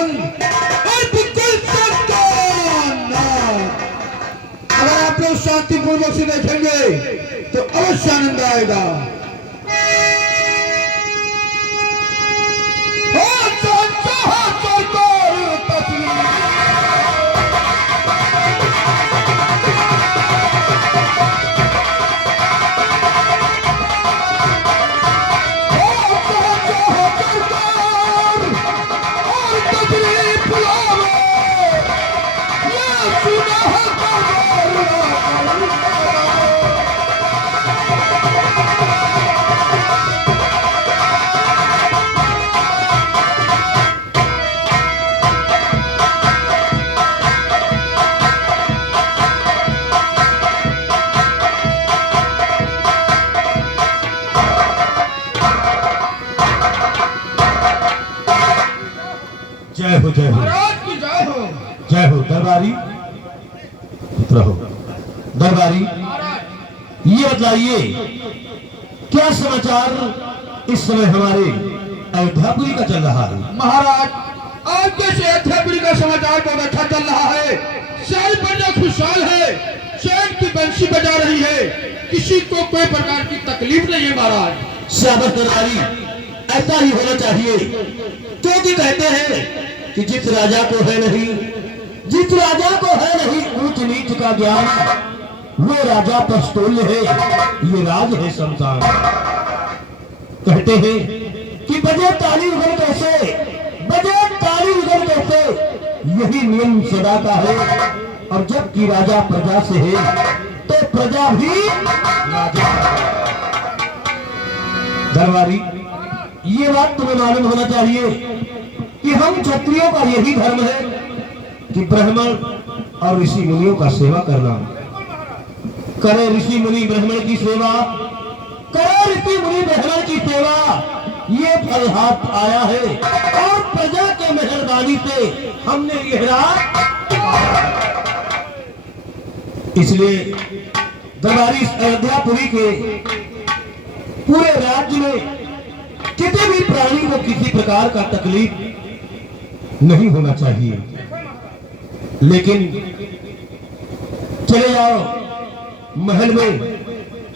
रंग और बिल्कुल अगर आप लोग शांतिपूर्वक से देखेंगे तो अवश्य आनंद आएगा। जय हो जय हो जय हो जय हो। दरबारी पुत्र हो। दरबारी ये बताइए क्या समाचार इस समय हमारे अयोध्यापुरी का चल रहा है? महाराज आपके से अयोध्यापुरी का समाचार बहुत अच्छा चल रहा है। सारी प्रजा खुशहाल है, शहर की बंसी बजा रही है, किसी को कोई प्रकार की तकलीफ नहीं है। महाराज शाबाश दरबारी, ऐसा ही होना चाहिए क्योंकि कहते हैं कि जिस राजा को है नहीं ऊंच नीच का ज्ञान, वो राजा पस्तूल्य है, ये राज है शमशान। कहते हैं कि बजे ताली उधर कैसे, यही नियम सदा का है। और जबकि राजा प्रजा से है तो प्रजा भी राजा। दरबारी ये बात तुम्हें मालूम होना चाहिए कि हम क्षत्रियों का यही धर्म है कि ब्राह्मण और ऋषि मुनियों का सेवा करना। करे ऋषि मुनि ब्राह्मण की सेवा, ये फल हाथ आया है और प्रजा के मेहरबानी से हमने ये इसलिए दरबारी अयोध्यापुरी के पूरे राज्य में किसी भी प्राणी को किसी प्रकार का तकलीफ नहीं होना चाहिए। लेकिन चले जाओ महल में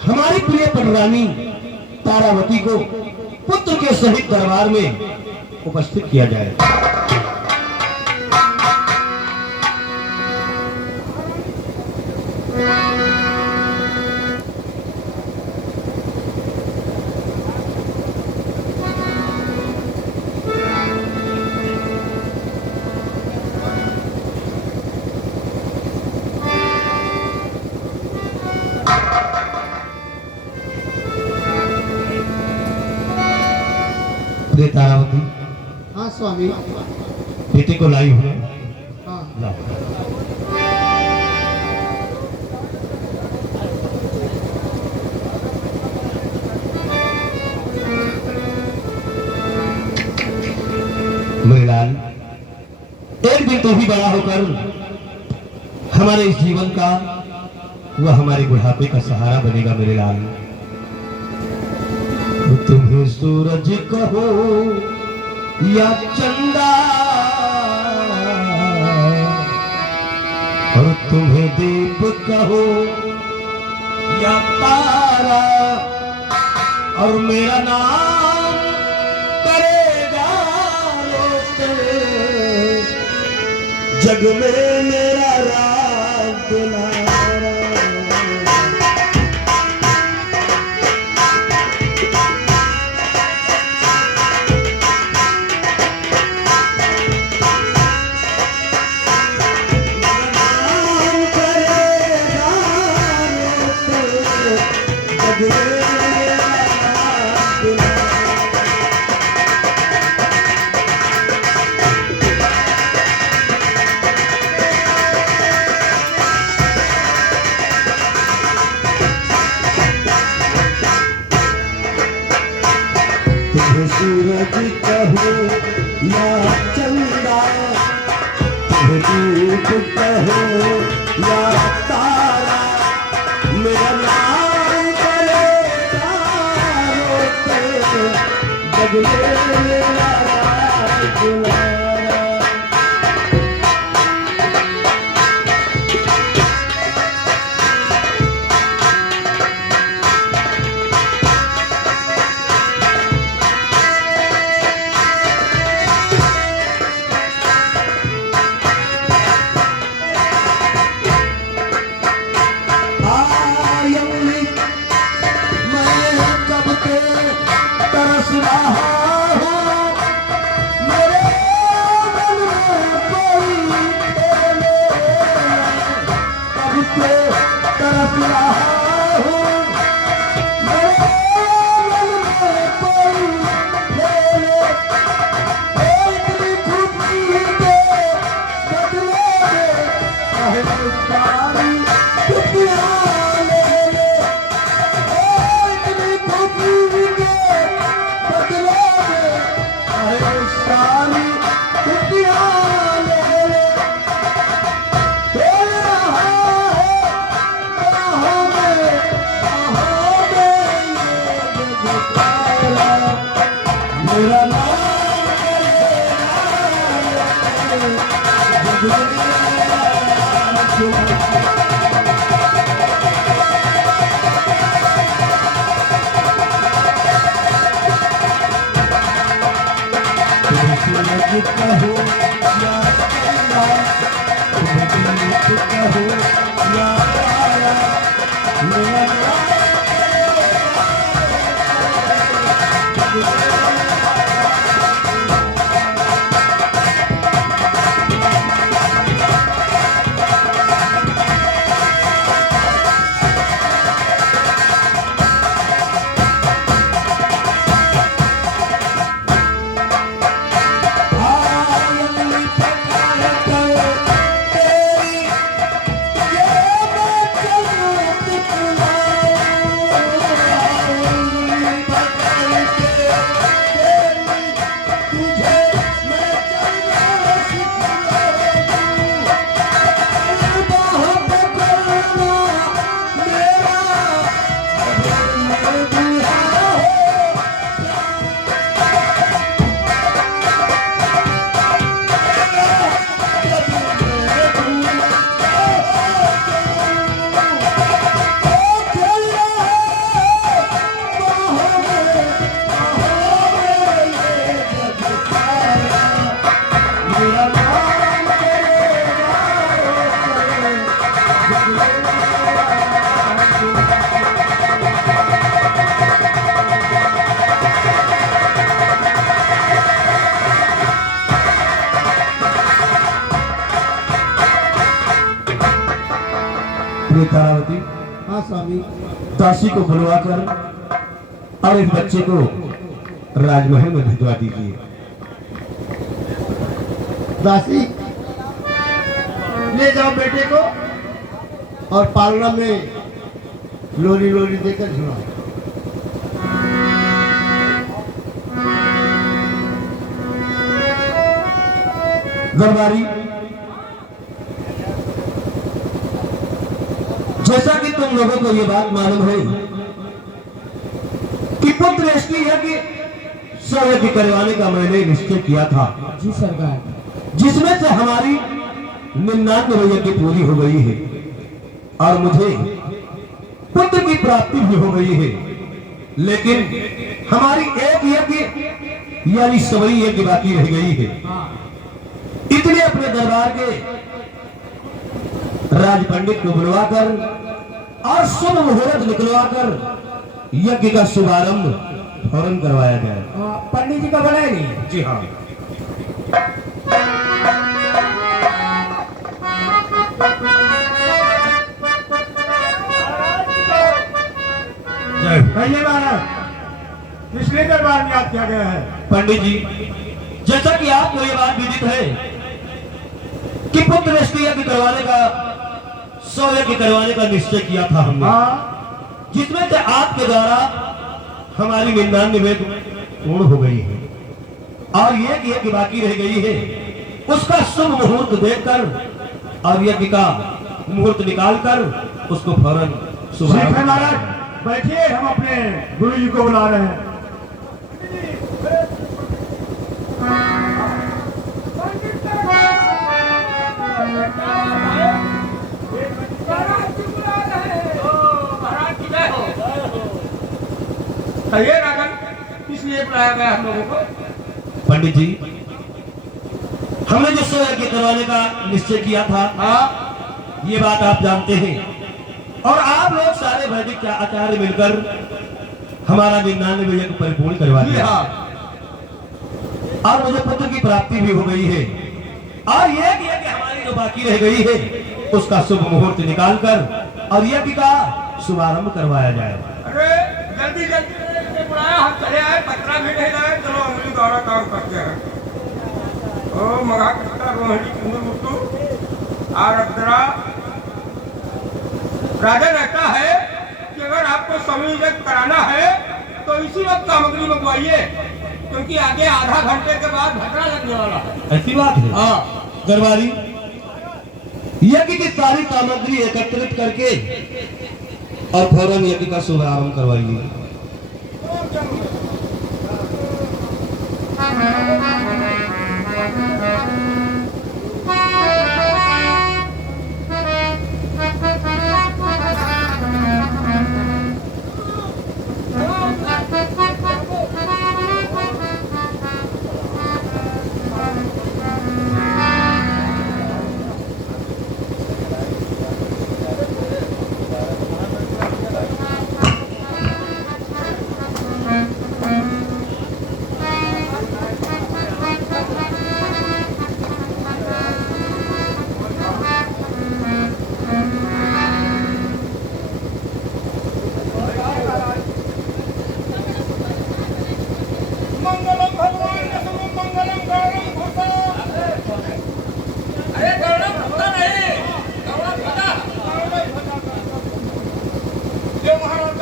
हमारी प्रिय पटरानी तारावती को पुत्र के सहित दरबार में उपस्थित किया जाए। तारावती, हाँ स्वामी, बेटे को लाई हूँ। हाँ लाओ। मेरे लाल, एक दिन तो भी बड़ा होकर हमारे इस जीवन का वह हमारे बुढ़ापे का सहारा बनेगा। मेरे लाल, तुम्हें सूरज कहो या चंदा, और तुम्हें दीप कहो या तारा, और मेरा नाम करेगा रोते जग में मेरा राज दुलारा। सूरज कहो या चंदा, धूप कहो या तारा, मेरा नाम करेगा रोते जग में मेरा राज दुलारा। तारावती, हाँ स्वामी। दासी को बुलवाकर और इस बच्चे को राजमहल में भिजवा दीजिए। दासी, ले जाओ बेटे को और पालना में लोरी लोरी देकर झुलाओ। दरबारी, जैसा कि तुम लोगों को ये बात मालूम है कि पुत्र इसकी यज्ञ स्वयज्ञ करवाने का मैंने निश्चय किया था। जी सरकार। जिसमें से हमारी 99 यज्ञ पूरी हो गई है और मुझे पुत्र की प्राप्ति भी हो गई है, लेकिन हमारी एक यज्ञ यानी सवई यज्ञ बाकी रह गई है। इसलिए अपने दरबार के राज पंडित को बुलवाकर और शुभ मुहूर्त निकलवाकर यज्ञ का शुभारंभ फौरन करवाया जाए। पंडित जी का बनाएंगे? जी हाँ। पहले महाराज, पिछले दरबार में याद किया गया है। पंडित जी, जैसा कि आपको ये बात विदित है कि पुत्र यज्ञ करवाने का 100 यज्ञ करवाने का निश्चय किया था हमने, जिसमें से आपके द्वारा हमारी 99 पूर्ण हो गई है और एक यज्ञ बाकी रह गई है। उसका शुभ मुहूर्त देखकर और यज्ञ का मुहूर्त निकालकर उसको फौरन शुभारंभ। महाराज बैठिए, हम अपने गुरु जी को बुला रहे हैं। ये राजन इसलिए बुलाया गया हम लोगों को। पंडित जी, हमने जो 100 यज्ञ करवाने का निश्चय किया था, ये बात आप जानते हैं और आप लोग सारे वैदिक आचार्य मिलकर हमारा 99 यज्ञ परिपूर्ण करवा दिया। और मुझे पुत्र की प्राप्ति भी हो गई है। और यह कि हमारी जो बाकी रह गई है उसका शुभ मुहूर्त निकालकर और यज्ञ का शुभारंभ करवाया जाए। अरे जल्दी जल्दी बुलाया, हम चले आए, पत्रा भी नहीं लाए, चलो अंगुली द्वारा काम करते हैं। ओ मगा कृष्णा रोहिणी कुंदर मुट्टू और अब्दरा राजा रहता है कि अगर आपको समय कराना है तो इसी वक्त सामग्री मंगवाइए, क्योंकि आगे आधा घंटे के बाद भटरा लगने वाला है। ऐसी बात है? हाँ दरबारी, यज्ञ की सारी सामग्री एकत्रित करके और फौरन यज्ञ का शुभारंभ करवाइए। मंगलम भगवान मंगलम गौरम घोषा। अरे गौरम घोषा नहीं, गौरम भजा। ये महाराज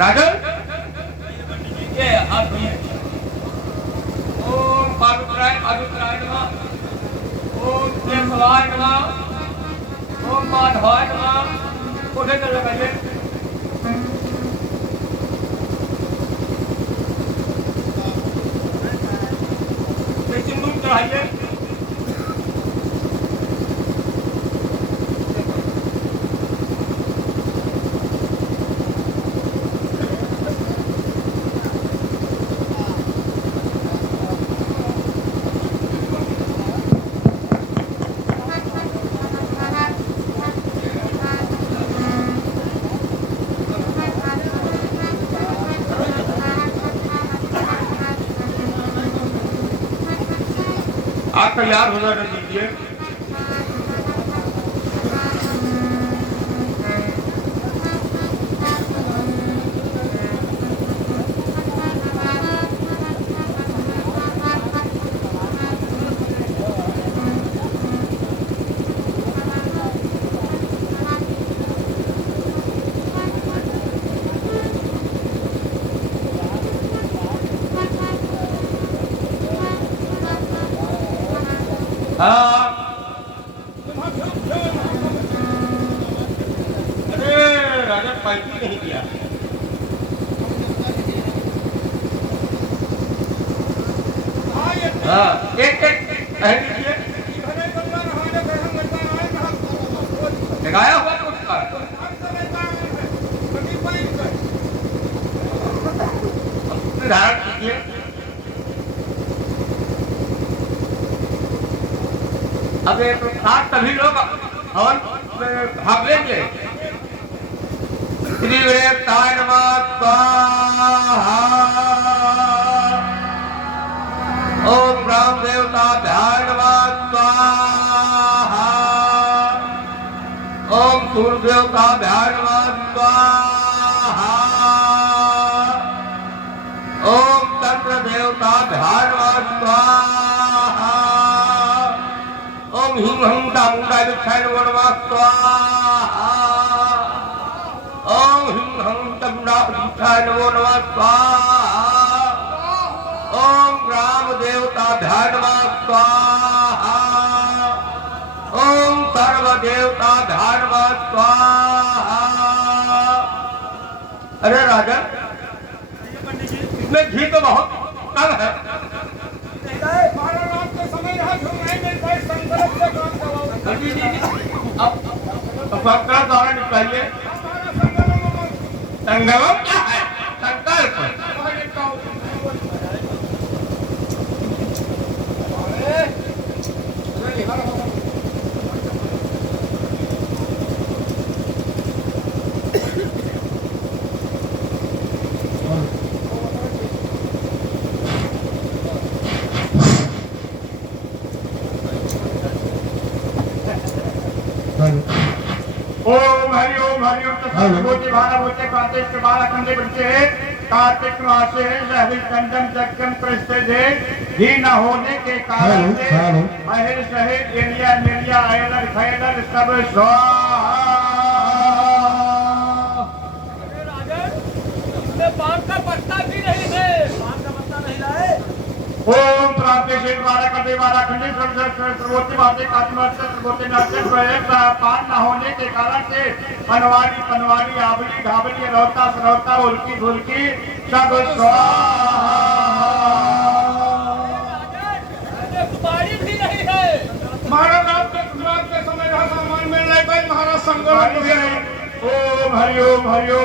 राजन, ये हाथ धोइए। ओम पावित्राय पावित्राय नमः, ओम केशवाय नमः, ओम माधवाय नमः। कोठे चल लगाइए। सिंदूर चढ़ाइए। आप तैयार हो जाने दीजिए। अरे राजा पैसे नहीं किया। हाँ एक लगाया हुआ तो उसका धारण कीजिए। अब एक साथ सभी लोग हवन में भाग लेंगे। श्री वेताय नमः स्वाहा। ओम राम देवताभ्याय नमः स्वाहा। ओम सूर्य देवताभ्याय नमः स्वाहा। ओम चंद्र देवताभ्याय नमः स्वाहा। ओम हिं हं चामुंडाय नमः स्वाहा। ओम हिं हं चामुंडाय नमः स्वाहा। ओम ग्राम देवताभ्याय नमः स्वाहा। ओम सर्व देवताभ्याय नमः स्वाहा। अरे राजन, इसमें घी तो बहुत कम है, फकरा द्वारा निकालिए। संगम क्या है? संकल्प। ओम हरिओम तत्सत भारा बोते पाते के बाल अखंडे बनते हैं कार्तिक मास से सहरी कंदम जगम प्रस्ते दे ही न होने के कारण से अहिर सहित एलिया मिलिया अयलर खयलर सब स्वाहा। पान का पत्ता भी नहीं है, पान का पत्ता नहीं लाए। ओम प्राप्तिशेष वाला कटे वाला खंडित सर्वोत्तम बातें काटमत सर्वोत्तम नाट्य प्रयोग पान न होने के कारण से पनवाड़ी पनवाड़ी आबली घाबली रौता सरौता उल्की धुलकी सब स्वाहा। कुमारी भी नहीं है। महाराज आपके चुनाव के समय यह सामान मिल रहा है महाराज संगम नहीं। ओम हरिओम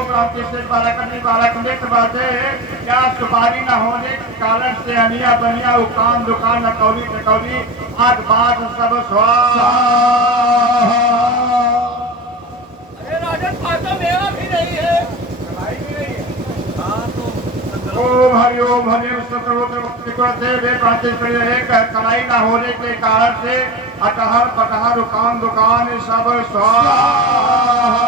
प्राप्तिशेष वाला कटे वाला खंडित बातें क्या सुपारी न होने के कारण से अनिया बनिया उकान दुकान नकौली टकौली आग बाग सब स्वाहा। अरे राजन पाता मेवा भी नहीं है। ओम हरिओम कलाई न होने के कारण से अटहर पटहर दुकान दुकान सब स्वाहा।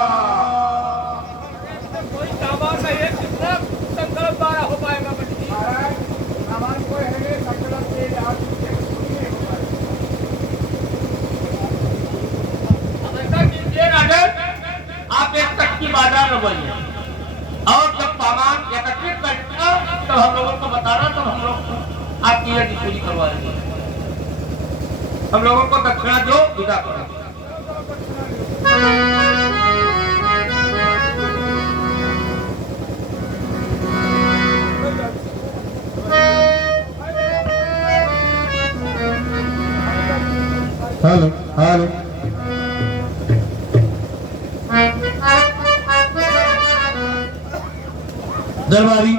कोई सामान नहीं है, कितना संकल्प द्वारा हो पाएगा बच्ची? सामान कोई है संकल्प से ऐसा कीजिए राजन, आप एक तक की बाजार में बोलिए और जब सामान एकत्रित करेगा तब हम लोगों को बताना, तब हम लोग आपकी यह पूरी करवा देंगे। हम लोगों को दक्षिणा दो विदा करो। हेलो हेलो दरबारी,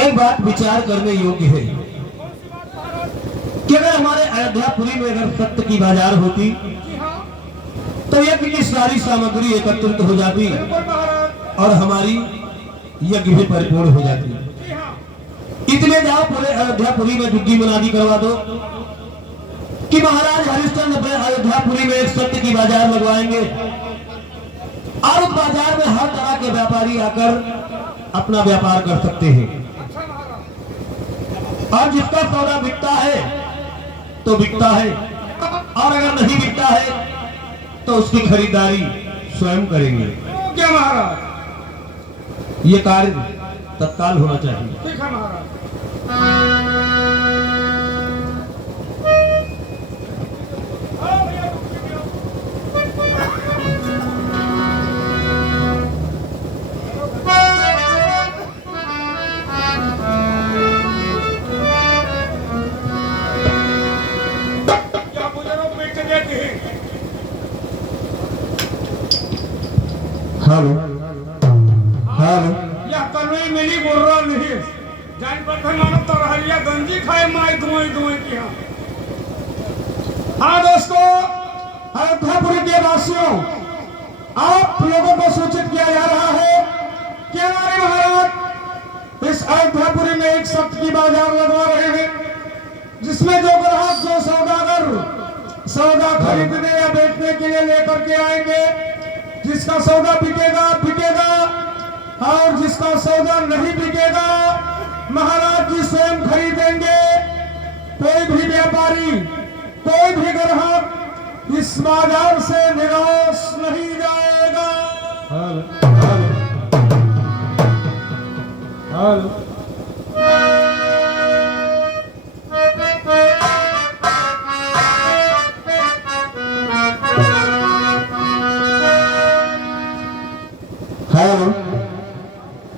एक बात विचार करने योग्य है कि अगर हमारे अयोध्यापुरी में अगर सत्य की बाजार होती तो यज्ञ की सारी सामग्री एकत्रित हो जाती और हमारी यज्ञ भी परिपूर्ण हो जाती। इतने जाओ पूरे अयोध्यापुरी में जुग्गी मुनादी करवा दो कि महाराज हरिश्चंद्र अपने अयोध्यापुरी में एक सत्य की बाजार लगवाएंगे और उस बाजार में हर तरह के व्यापारी आकर अपना व्यापार कर सकते हैं और जिसका सौदा बिकता है तो बिकता है और अगर नहीं बिकता है तो उसकी खरीदारी स्वयं करेंगे। क्या महाराज? ये कार्य तत्काल होना चाहिए। ठीक है महाराज। हेलो हेलो या कन्हई मिली बोल रहा नहीं जान पर मानो तो रहलिया गंजी खाए माई धुआई धुआई की। हाँ दोस्तों, अयोध्यापुरी के वासियों, आप लोगों को सूचित किया जा रहा है कि हमारे महाराज इस अयोध्यापुरी में एक सत्य की बाजार लगवा रहे हैं जिसमें जो ग्राहक जो सौदागर सौदा खरीदने या बेचने के लिए लेकर के आएंगे, जिसका सौदा बिकेगा बिकेगा और जिसका सौदा नहीं बिकेगा महाराज जी स्वयं खरीदेंगे। कोई भी व्यापारी कोई भी ग्राहक इस बाजार से निराश नहीं जाएगा। हेलो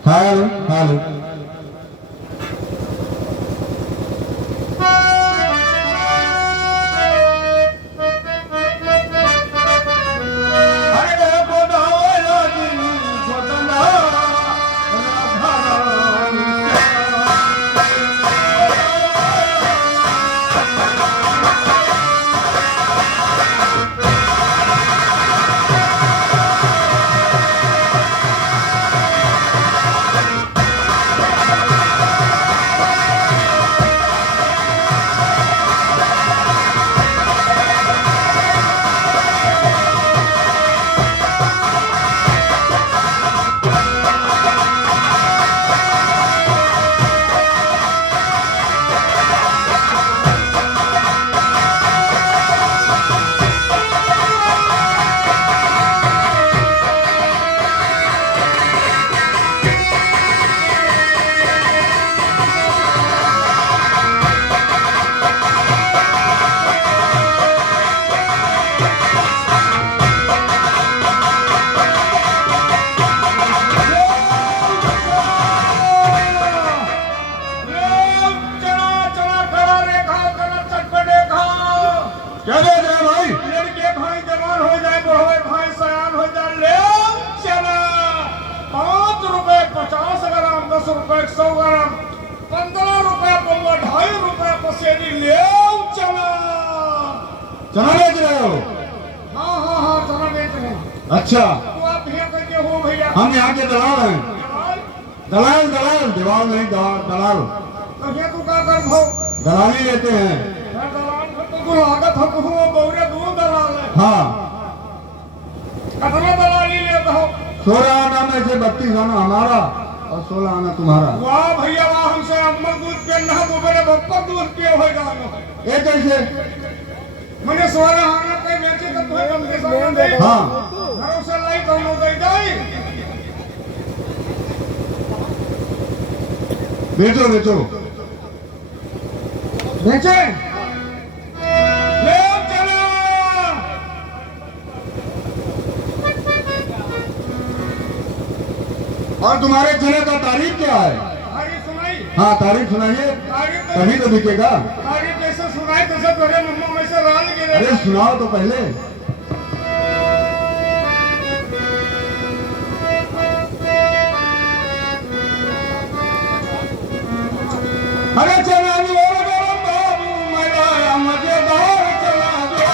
हेलो हेलो करम 15 रुपया पौवा 2.5 रुपया पसेरी ले चला। चना बेच रहे हो? हाँ चना बेच रहे हैं। अच्छा, तो आप भैया कैसे हो भैया? हम यहाँ के दलाल हैं। दलाल? दलाल दीवार नहीं, दलाल तो भैया तू क्या कर भाव? दलाली लेते हैं। दलाल को तो तू लागत हो तू बौरे दू दलाल है। हाँ, कितना दलाली लेता हो? 16 आना में से 32 आना हमारा और 16 आना तुम्हारा। वाह भैया वाह, हमसे अम्मल दूध के ना तो मेरे बप्पा दूध के हो जानो। ये कैसे? मैंने 16 आना पे बेचे तो तुम्हें कम के सामान दे। हाँ, घरों से लाई कौनो दे जाई। बेचो बेचो। बेचे ले चलो। और तुम्हारे चने का तारीफ क्या है? तारीफ सुनाई? हाँ, तारीफ सुनाइए, तारीफ तभी तो बिकेगा। तारीफ जैसे सुनाई तैसे तेरे मुंह में से राल गिरे। अरे सुनाओ तो पहले। अरे चना जो गरम बाबू मजा मजेदार चना जो।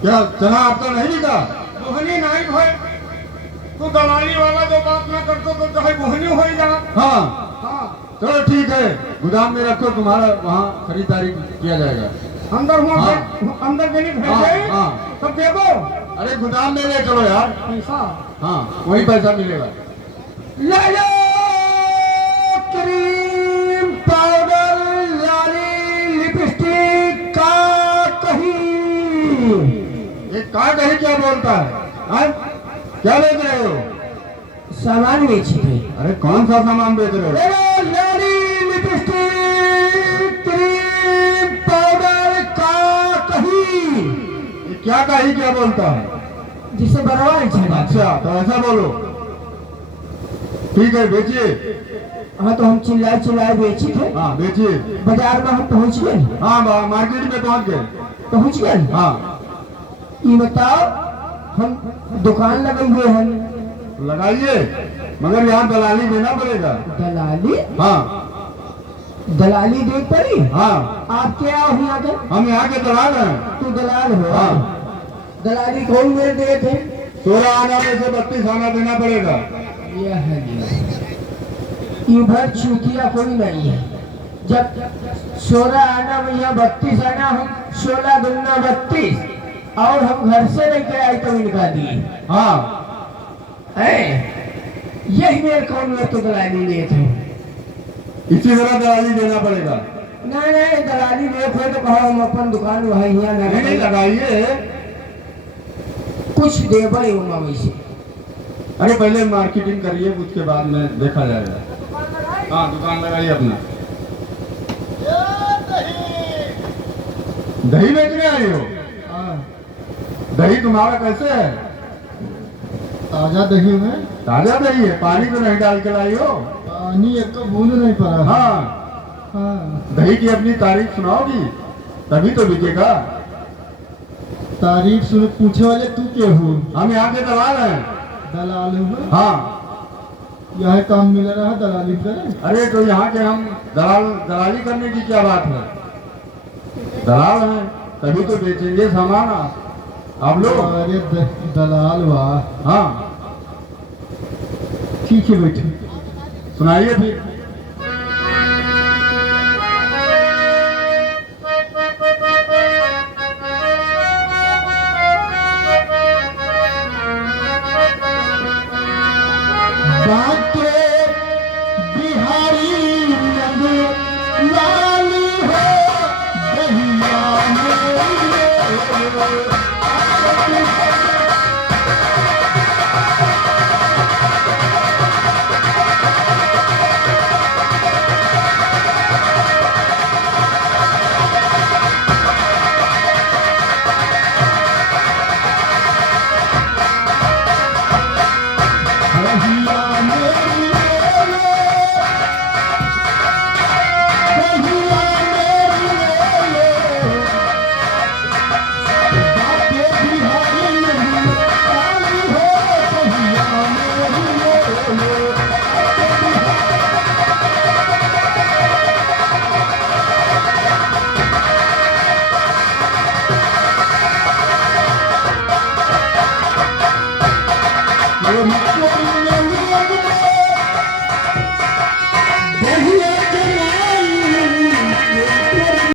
क्या चना आपका नहीं बिका? मोहनी नहीं भाई, तू दलाली वाला जो बात ना करतो तो चाहे मोहनी हो ही जा। हाँ हाँ चलो ठीक है, गोदाम में रखो, तुम्हारा वहाँ खरीदारी किया जाएगा। अंदर हुआ हाँ। अंदर के नहीं हाँ, भेजे हाँ। तब दे दो अरे गोदाम में ले चलो यार। पैसा। हाँ वही पैसा मिलेगा। ले लो क्रीम पाउडर लाली लिपस्टिक का कहीं ये कहाँ कहीं क्या बोलता है हाँ? क्या बेच रहे हो? सामान बेची थे। अरे कौन सा सामान बेच रहे हो? लिपस्टिक, क्रीम, पाउडर का कहीं, ये क्या कहीं क्या बोलता है? जिसे बरवाल चढ़ा। अच्छा तो ऐसा बोलो। ठीक है बेचिए। हाँ तो हम चिल्लाए चिल्लाए बेची थे। हाँ बेचिए। बाजार में हम पहुंच गए। हाँ मार्केट में पहुंच गए। हाँ ये बताओ, हम दुकान लगे हुए हैं। लगाइए, मगर यहाँ दलाली देना पड़ेगा। दलाली? हाँ दलाली दे पड़ी? हाँ आप क्या हो यहाँ के? हम यहाँ के दलाल हैं। तू दलाल हो? हाँ। दलाली कौन मेरे दिए थे? 16 आना में से 32 आना देना पड़ेगा। ये है इधर चूतिया कोई नहीं है। जब 16 आना में यहाँ 32 आना, हम 16 दूना 32 और हम घर से लेके आए तो इनका दिए। हाँ यही मेरे कौन में तो दलाली लिए थे। इसी तरह दलाली देना पड़ेगा। नहीं नहीं दलाली लिए थे तो कहो हम अपन दुकान वही यहाँ नहीं लगाइए। कुछ दे बड़े वैसे। अरे पहले मार्केटिंग करिए, उसके बाद में देखा जाएगा। हाँ दुकान लगाइए अपना। दही बेचने आई हो? दही तुम्हारा कैसे है? ताजा दही में ताजा दही है, पानी तो नहीं डाल के लाई हो? पानी एक का बूंद नहीं पड़ा। हाँ हाँ। दही की अपनी तारीफ सुनाओगी तभी तो बिकेगा। तारीफ सुन पूछे वाले तू के हो? हम यहाँ के दलाल हैं। दलाल हो? हाँ यह काम मिल रहा है दलाली करे। अरे तो यहाँ के हम दलाली करने की क्या बात है? दलाल हैं तभी तो बेचेंगे सामान आप लोग। अरे दलाल वाह। हाँ ठीक है बेटे, सुनाइए फिर। Oh,